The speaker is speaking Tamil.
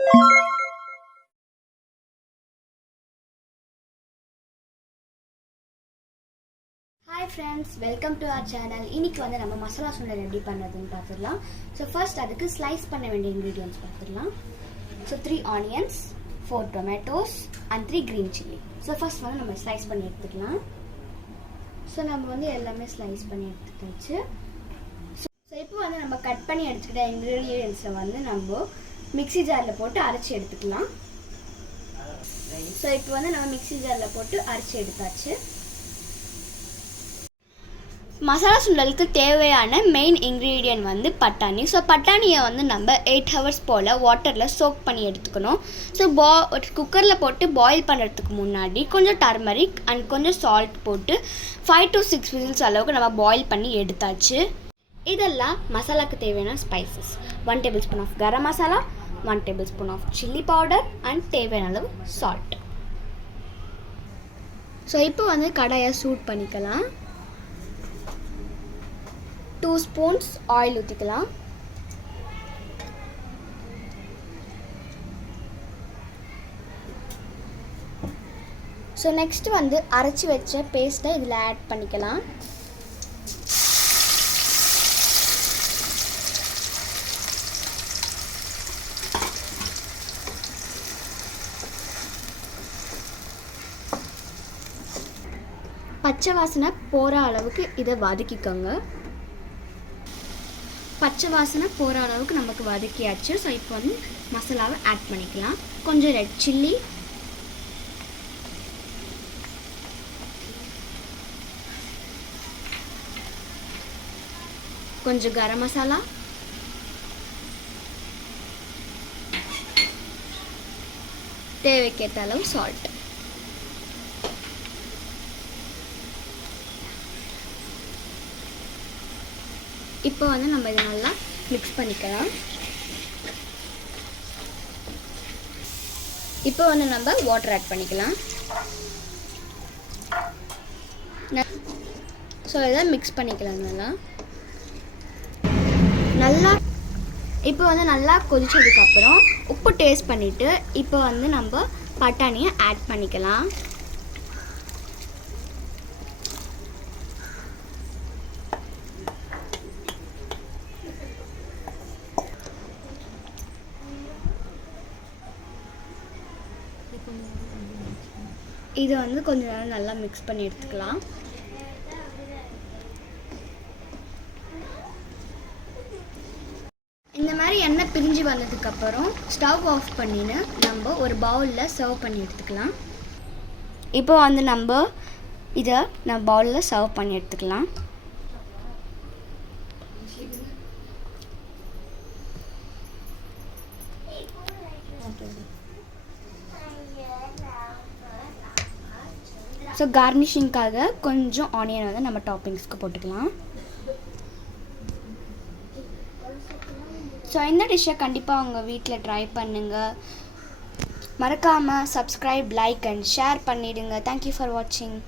Hi friends, welcome to our channel. இன்னைக்கு வந்து நம்ம மசாலா சுண்டல் எப்படி பண்றதுன்னு பார்த்துடலாம். So first அதுக்கு ஸ்லைஸ் பண்ண வேண்டிய ingredients பார்த்துடலாம். So 3 onions, 4 tomatoes and 3 green chili. So first வந்து நம்ம ஸ்லைஸ் பண்ணி எடுத்துக்கலாம். So நம்ம வந்து எல்லாமே ஸ்லைஸ் பண்ணி எடுத்துட்டாச்சு. So இப்போ வந்து நம்ம கட் பண்ணி எடுத்துக்கிட்ட ingredients வந்து நம்ம மிக்ஸி ஜார்ல போட்டு அரைச்சு எடுத்துக்கலாம். So இப்போ வந்து நம்ம மிக்ஸி ஜார்ல போட்டு அரைச்சு எடுத்தாச்சு. மசாலா சுண்டலுக்கு தேவையான மெயின் இன்க்ரீடியன்ட் வந்து பட்டாணி. ஸோ பட்டாணியை வந்து நம்ம 8 hours போல் வாட்டரில் சோக் பண்ணி எடுத்துக்கணும். ஸோ குக்கரில் போட்டு பாயில் பண்ணுறதுக்கு முன்னாடி கொஞ்சம் டர்மரிக் அண்ட் கொஞ்சம் சால்ட் போட்டு 5 to 6 விசில்ஸ் அளவுக்கு நம்ம பாயில் பண்ணி எடுத்தாச்சு. இதெல்லாம் மசாலாவுக்கு தேவையான spices. 1 tablespoon of garam masala, 1 tablespoon of chilli powder and தேவையான அளவு சால்ட். ஸோ இப்போ வந்து கடாயை சூட் பண்ணிக்கலாம். 2 spoons ஆயில் ஊற்றிக்கலாம். ஸோ நெக்ஸ்ட் வந்து அரைச்சி வச்ச பேஸ்ட்டை இதில் ஆட் பண்ணிக்கலாம். பச்சை வாசனை போகிற அளவுக்கு இதை வதக்கிக்கோங்க. பச்சை வாசனை போகிற அளவுக்கு நமக்கு வதக்கியாச்சு. ஸோ இப்போ வந்து மசாலாவை ஆட் பண்ணிக்கலாம். கொஞ்சம் ரெட் சில்லி, கொஞ்சம் கரம் மசாலா, தேவைக்கேற்ற அளவு சால்ட். இப்போ வந்து நம்ம இதை நல்லா மிக்ஸ் பண்ணிக்கலாம். இப்போ வந்து நம்ம வாட்டர் ஆட் பண்ணிக்கலாம். ஸோ இதை மிக்ஸ் பண்ணிக்கலாம் நல்லா. இப்போ வந்து நல்லா கொதிச்சதுக்கப்புறம் உப்பு டேஸ்ட் பண்ணிவிட்டு இப்போ வந்து நம்ம பட்டாணியை ஆட் பண்ணிக்கலாம். இதை வந்து கொஞ்ச நேரம் நல்லா மிக்ஸ் பண்ணி எடுத்துக்கலாம். இந்த மாதிரி எண்ணெய் பிரிஞ்சு வந்ததுக்கப்புறம் ஸ்டவ் ஆஃப் பண்ணின்னு நம்ம ஒரு பவுலில் சர்வ் பண்ணி எடுத்துக்கலாம். இப்போ வந்து நம்ம இதை பவுலில் சர்வ் பண்ணி எடுத்துக்கலாம். ஸோ கார்னிஷிங்காக கொஞ்சம் ஆனியன் வந்து நம்ம டாப்பிங்ஸ்க்கு போட்டுக்கலாம். ஸோ இந்த டிஷ்ஷை கண்டிப்பாக உங்கள் வீட்டில் ட்ரை பண்ணுங்கள். மறக்காமல் சப்ஸ்கிரைப், லைக் அண்ட் ஷேர் பண்ணிவிடுங்க. தேங்க்யூ ஃபார் வாட்சிங்.